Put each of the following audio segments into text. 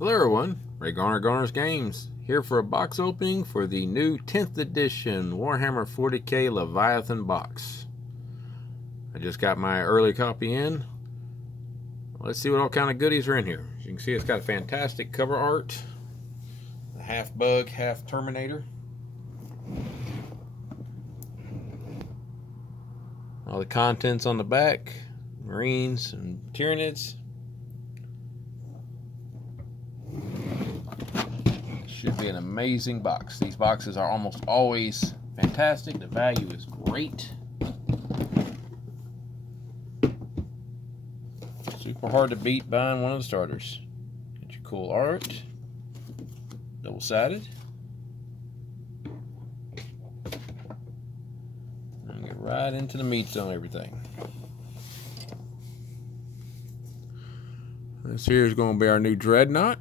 Hello everyone, Ray Garner's Games, here for a box opening for the new 10th edition Warhammer 40k Leviathan box. I just got my early copy in. Let's see what all kind of goodies are in here. As you can see, it's got a fantastic cover art. A half bug, half Terminator. All the contents on the back, Marines and Tyranids. Should be an amazing box. These boxes are almost always fantastic. The value is great. Super hard to beat buying one of the starters. Get your cool art. Double-sided. And get right into the meats on everything. This here is going to be our new Dreadnought.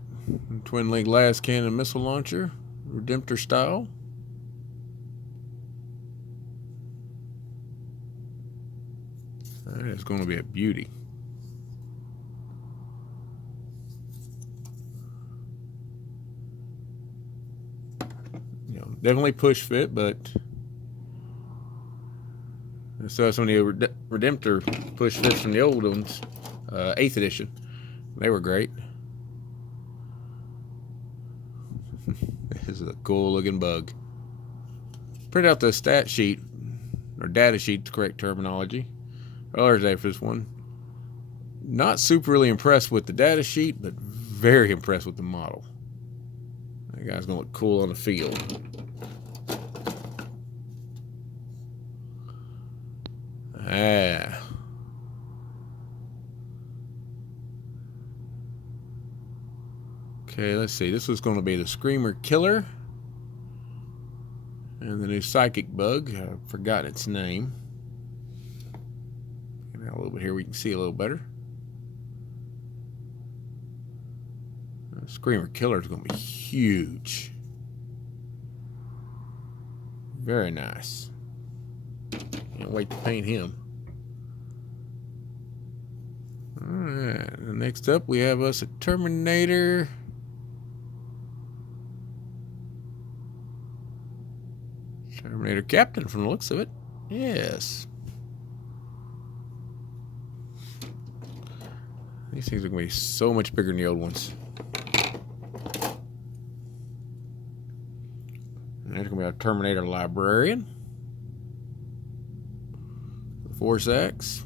Twin link las cannon missile launcher, Redemptor style. That is going to be a beauty. Definitely push fit, but I saw some of the Redemptor push fits from the old ones, 8th edition. They were great. This is a cool looking bug. Print out the stat sheet, or data sheet, the correct terminology. There's that for this one. Not super really impressed with the data sheet, but very impressed with the model. That guy's gonna look cool on the field. Okay, let's see. This was going to be the Screamer Killer. And the new Psychic Bug. I've forgotten its name. Now a little bit here we can see a little better. The Screamer Killer is going to be huge. Very nice. Can't wait to paint him. Alright, next up we have us a Terminator. Terminator Captain from the looks of it. Yes. These things are going to be so much bigger than the old ones. And there's going to be our Terminator Librarian. The Force Axe.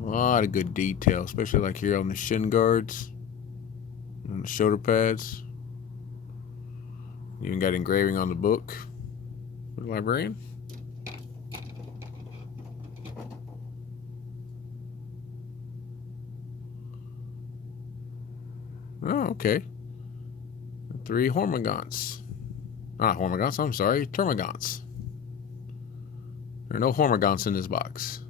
A lot of good detail, especially like here on the shin guards, on the shoulder pads. Even got engraving on the book for the librarian. Oh, okay. 3 Hormagaunts. Not Hormagaunts, I'm sorry, Termagaunts. There are no Hormagaunts in this box.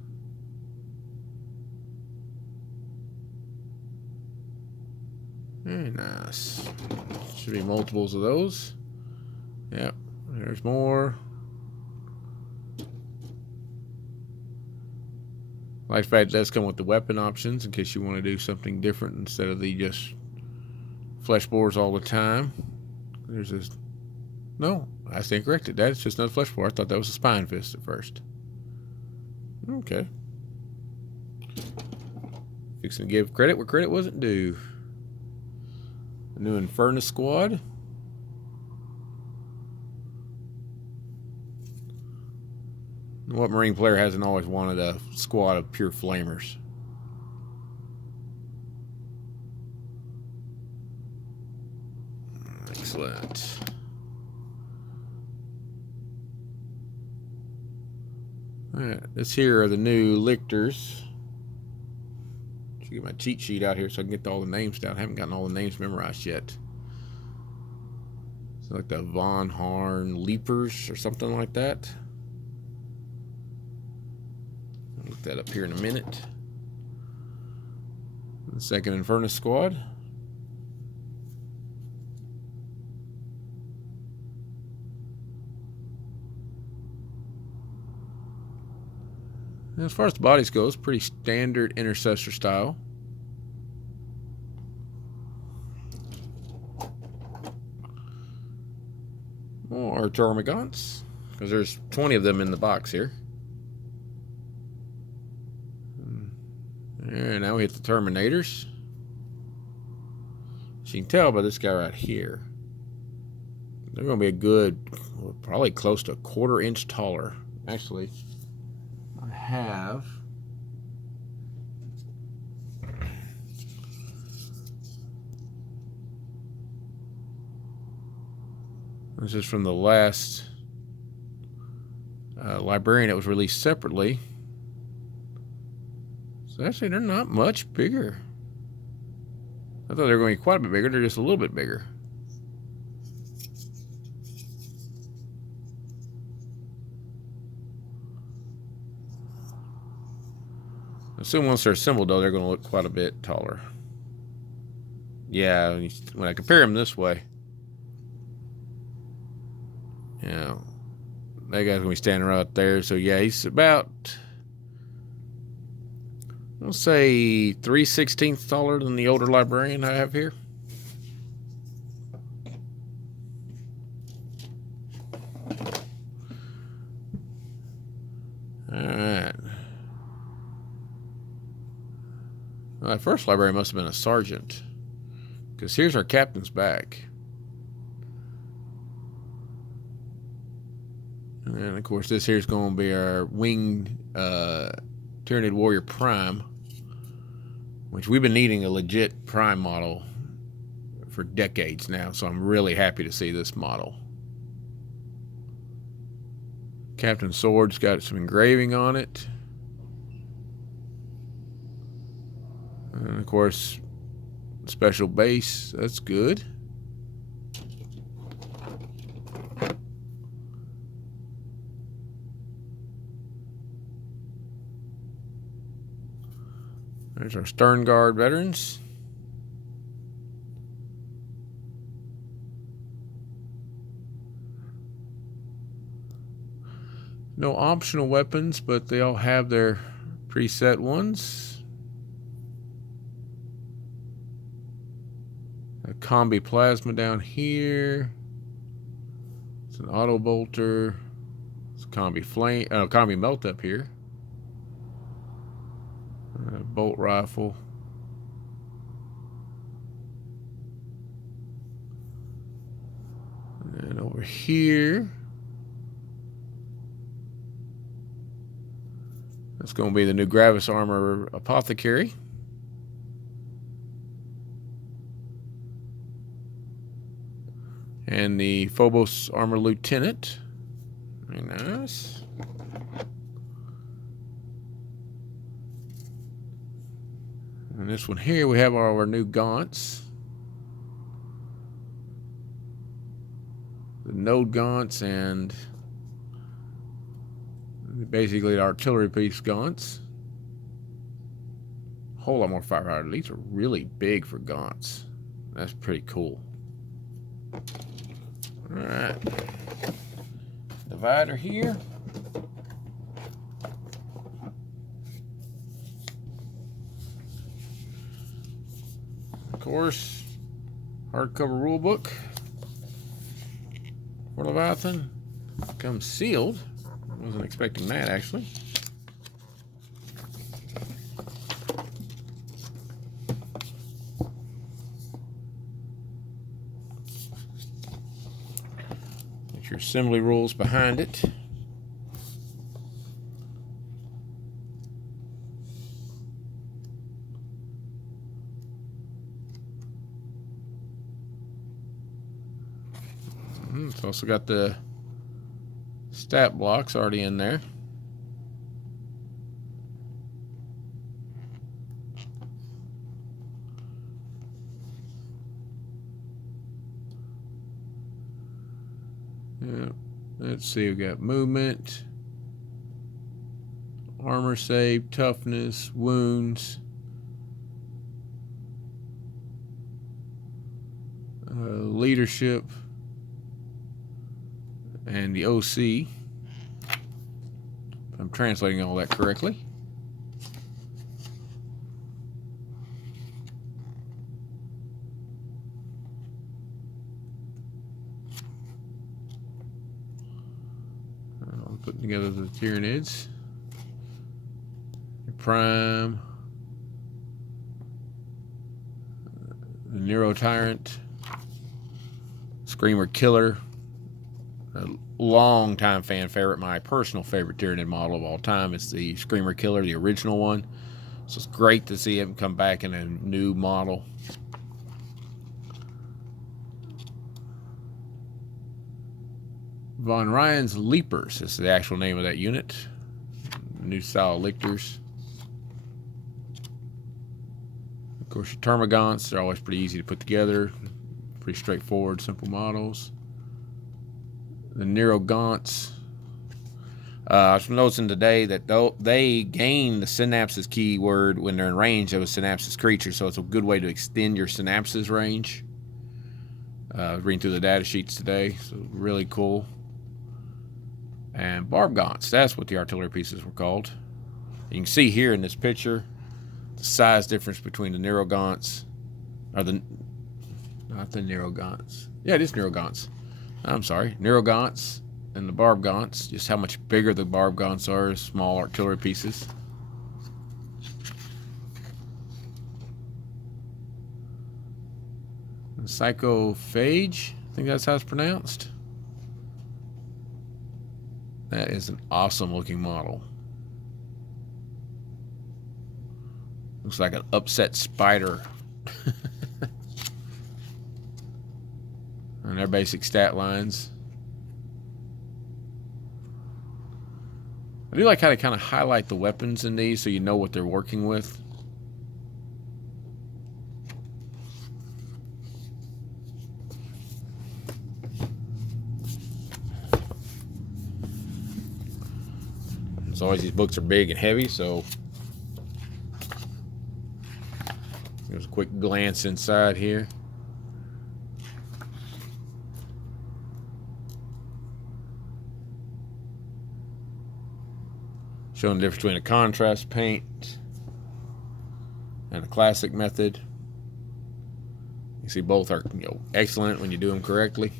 Very nice. Should be multiples of those. Yep, there's more. Life Pack does come with the weapon options in case you want to do something different instead of the just flesh bores all the time. There's this. No, I stand corrected. That's just another flesh bore. I thought that was a spine fist at first. Okay. Fixing to give credit where credit wasn't due. The new Inferno Squad. What Marine player hasn't always wanted a squad of pure flamers? Excellent. Alright, this here are the new lictors. Should get my cheat sheet out here so I can get all the names down. I haven't gotten all the names memorized yet. It's like the Von Harn Leapers or something like that. I'll look that up here in a minute. The second Inferno Squad. As far as the bodies goes, pretty standard intercessor style. More Termagants, because there's 20 of them in the box here. And now we hit the Terminators. As you can tell by this guy right here, they're going to be a good, probably close to a 1/4 inch taller. Actually, I have this is from the last Librarian that was released separately. So actually, they're not much bigger. I thought they were going to be quite a bit bigger. They're just a little bit bigger. I assume once they're assembled, though, they're going to look quite a bit taller. Yeah, when I compare them this way, yeah, that guy's going to be standing right there. So, yeah, he's about, I'll say 3/16 taller than the older Librarian I have here. Alright. Well, that first Librarian must have been a sergeant, because here's our captain's back. And of course, this here's going to be our winged Tyranid Warrior Prime, which we've been needing a legit Prime model for decades now, so I'm really happy to see this model. Captain's sword's got some engraving on it. And of course, special base, that's good. There's our Stern Guard veterans. No optional weapons, but they all have their preset ones. A combi plasma down here. It's an auto bolter. It's a combi flame, combi melt up here. A bolt rifle. And over here, that's going to be the new Gravis Armor Apothecary. And the Phobos Armor Lieutenant. Very nice. And this one here, we have our new gaunts. The node gaunts and basically the artillery piece gaunts. A whole lot more firepower. These are really big for gaunts. That's pretty cool. Alright. Divider here. Of course, hardcover rulebook for Leviathan. Comes sealed. Wasn't expecting that, actually. Get your assembly rules behind it. It's also got the stat blocks already in there. Yeah, let's see, we got movement, armor save, toughness, wounds, leadership, and the OC. If I'm translating all that correctly. putting together the Tyranids. Prime. The Nero Tyrant. Screamer Killer. A long-time fan favorite, my personal favorite Tyranid model of all time. It's the Screamer Killer, the original one. So it's great to see him come back in a new model. Von Ryan's Leapers is the actual name of that unit. New style lictors. Of course, your Termagants, they're always pretty easy to put together. Pretty straightforward, simple models. The Nero Gaunts. I was noticing today that they gain the synapses keyword when they're in range of a synapses creature, so it's a good way to extend your synapses range. Reading through the data sheets today, so really cool. And Barb Gaunts, that's what the artillery pieces were called. You can see here in this picture the size difference between the Nero Gaunts, or not the Nero Gaunts. Yeah, it is Nero Gaunts. I'm sorry, Nero Gaunts and the Barb Gaunts, just how much bigger the Barb Gaunts are as small artillery pieces. The Psychophage, I think that's how it's pronounced. That is an awesome looking model. Looks like an upset spider. And their basic stat lines. I do like how they kind of highlight the weapons in these so you know what they're working with. As always, these books are big and heavy, so there's a quick glance inside here. Showing the difference between a contrast paint and a classic method. You see both are excellent when you do them correctly.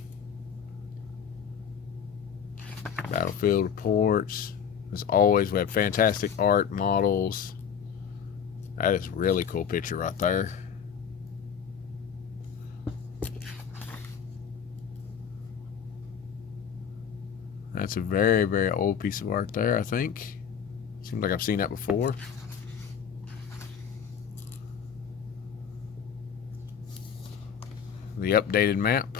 Battlefield reports. As always, we have fantastic art, models. That is a really cool picture right there. That's a very, very old piece of art there, I think. Seems like I've seen that before. The updated map.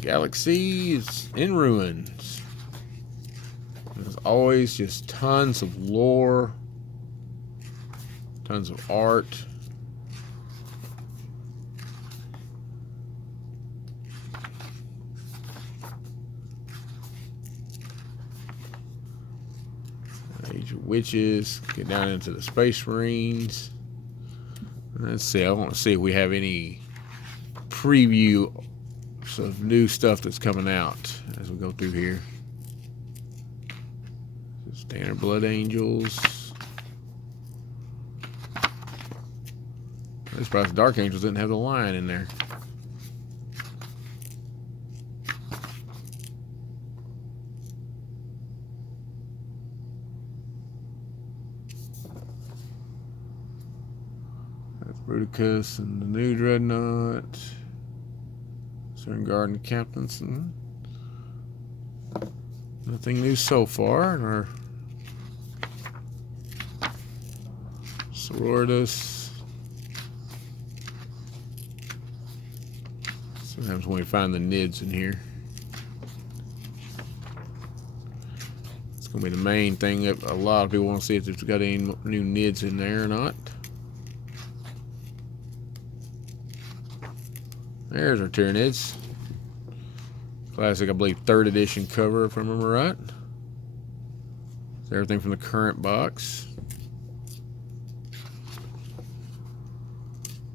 Galaxies in ruins. There's always just tons of lore. Tons of art. Age of Witches. Get down into the Space Marines. Let's see. I want to see if we have any preview of new stuff that's coming out as we go through here. Standard Blood Angels. I'm surprised Dark Angels didn't have the lion in there. That's Bruticus and the new Dreadnought. Garden Captainson. Nothing new so far. Or Sororitas. Sometimes when we find the NIDs in here, it's going to be the main thing that a lot of people want to see if there's got any new NIDs in there or not. There's our Tyranids. Classic, I believe, 3rd edition cover, if I remember right. It's everything from the current box.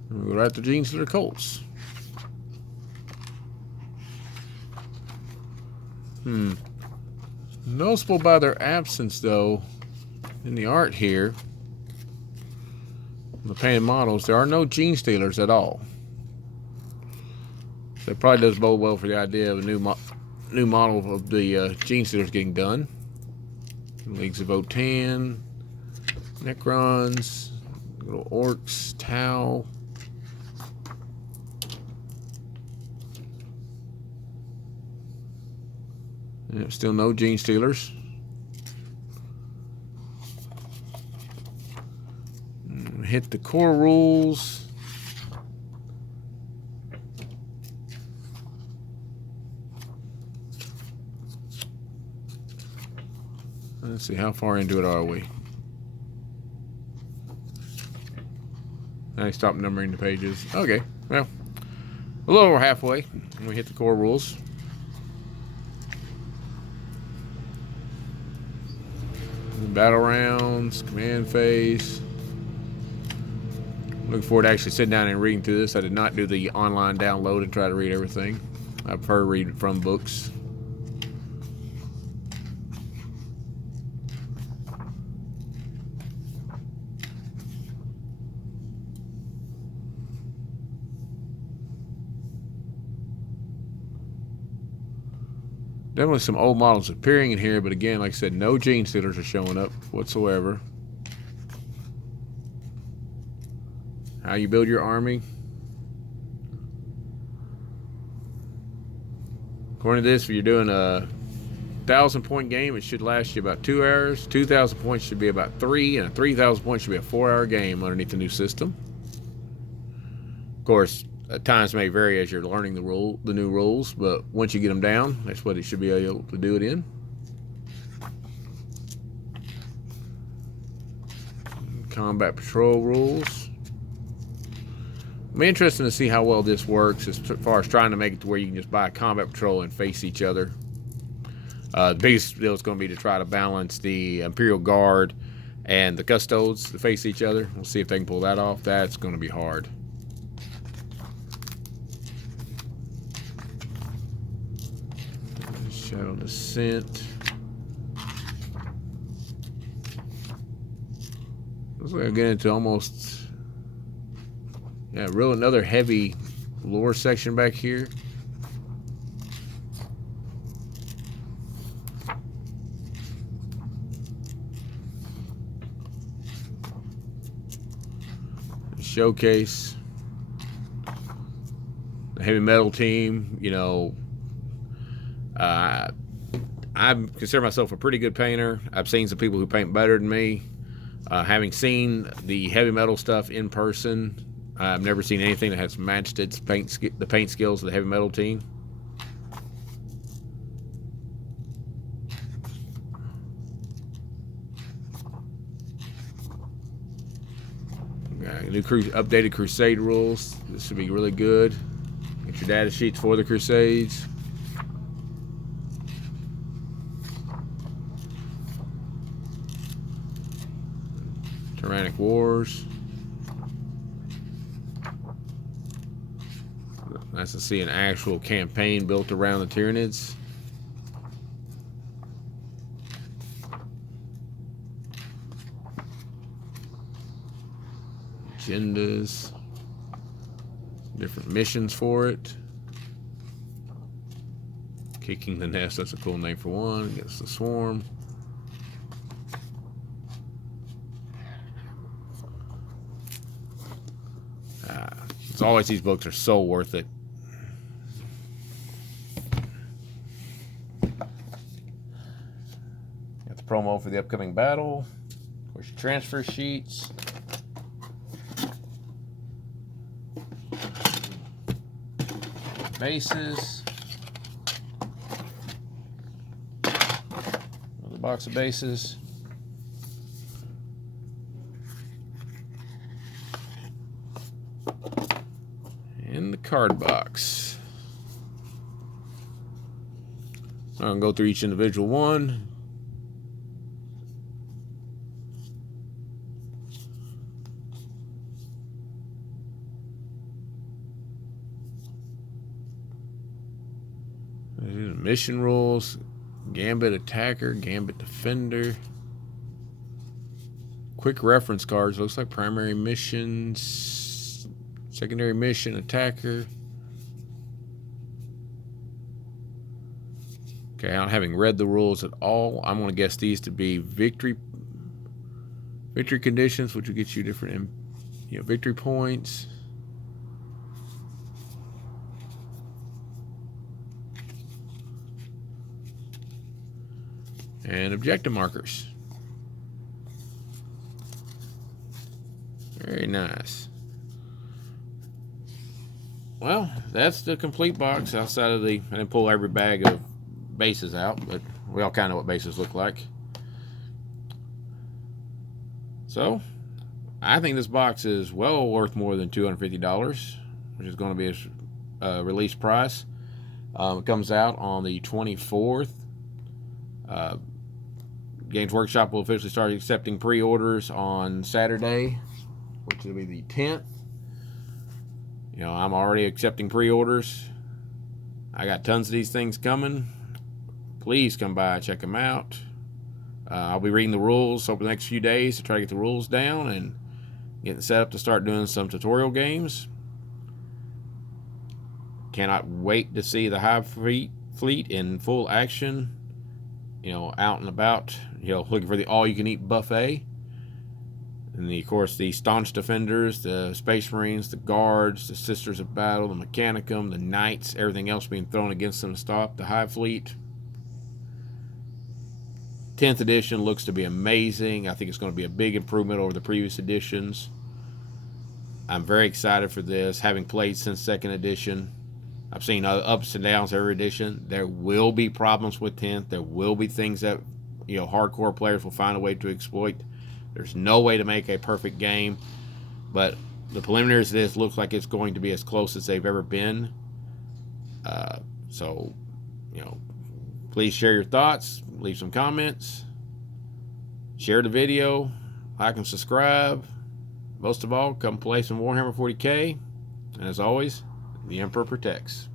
And we'll go right to Jeans Litter Colts. Noticeable by their absence, though, In the art here, the painted models, there are no gene stealers at all. That probably does bode well for the idea of a new model of the gene stealers getting done. Leagues of Votan, Necrons, little orcs, Tau. And still no gene stealers. Hit the core rules. Let's see, how far into it are we? I stopped numbering the pages. Okay, well, a little over halfway when we hit the core rules. Battle rounds, command phase. Looking forward to actually sitting down and reading through this. I did not do the online download and try to read everything. I prefer reading from books. Definitely some old models appearing in here, but again, like I said, no gene stealers are showing up whatsoever. How you build your army. According to this, if you're doing a 1,000-point game, it should last you about 2 hours. 2,000 points should be about 3, and a 3,000 points should be a 4-hour game underneath the new system. Of course, times may vary as you're learning the new rules, but once you get them down, that's what it should be able to do it in. Combat patrol rules. It'll be interesting to see how well this works as far as trying to make it to where you can just buy a combat patrol and face each other. The biggest deal is going to be to try to balance the Imperial Guard and the Custodes to face each other. We'll see if they can pull that off. That's going to be hard. Shadow Descent. Looks like I'm getting into almost... yeah, real another heavy lore section back here. Showcase. The heavy metal team, you know, I consider myself a pretty good painter. I've seen some people who paint better than me. Having seen the heavy metal stuff in person, I've never seen anything that has matched the paint skills of the heavy metal team. New updated Crusade rules. This should be really good. Get your data sheets for the Crusades. Tyrannic Wars. Nice to see an actual campaign built around the Tyranids. Agendas. Different missions for it. Kicking the Nest, that's a cool name for one. Against the Swarm. As always, these books are so worth it. Got the promo for the upcoming battle. Of course, your transfer sheets. Bases. Another box of bases. And the card box. So I'm going to go through each individual one. Mission rules. Gambit Attacker, Gambit Defender. quick reference cards. Looks like primary missions, secondary mission, attacker. Okay, not having read the rules at all, I'm going to guess these to be victory conditions, which will get you different, victory points. And objective markers. Very nice. Well, that's the complete box outside of I didn't pull every bag of bases out, but we all kind of know what bases look like. So, I think this box is well worth more than $250, which is going to be its release price. It comes out on the 24th. Games Workshop will officially start accepting pre-orders on Saturday, which will be the 10th. I'm already accepting pre-orders. I got tons of these things coming. Please come by and check them out. I'll be reading the rules over the next few days to try to get the rules down and getting set up to start doing some tutorial games. Cannot wait to see the Hive Fleet in full action. Out and about, looking for the all-you-can-eat buffet. And of course, the staunch defenders, the Space Marines, the guards, the Sisters of Battle, the Mechanicum, the Knights, everything else being thrown against them to stop the Hive Fleet. 10th edition looks to be amazing. I think it's going to be a big improvement over the previous editions. I'm very excited for this, having played since 2nd edition. I've seen ups and downs every edition. There will be problems with 10th. There will be things that hardcore players will find a way to exploit. There's no way to make a perfect game, but the preliminaries of this looks like it's going to be as close as they've ever been. So, please share your thoughts, leave some comments, share the video, like and subscribe. Most of all, come play some Warhammer 40K. And as always, the Emperor protects.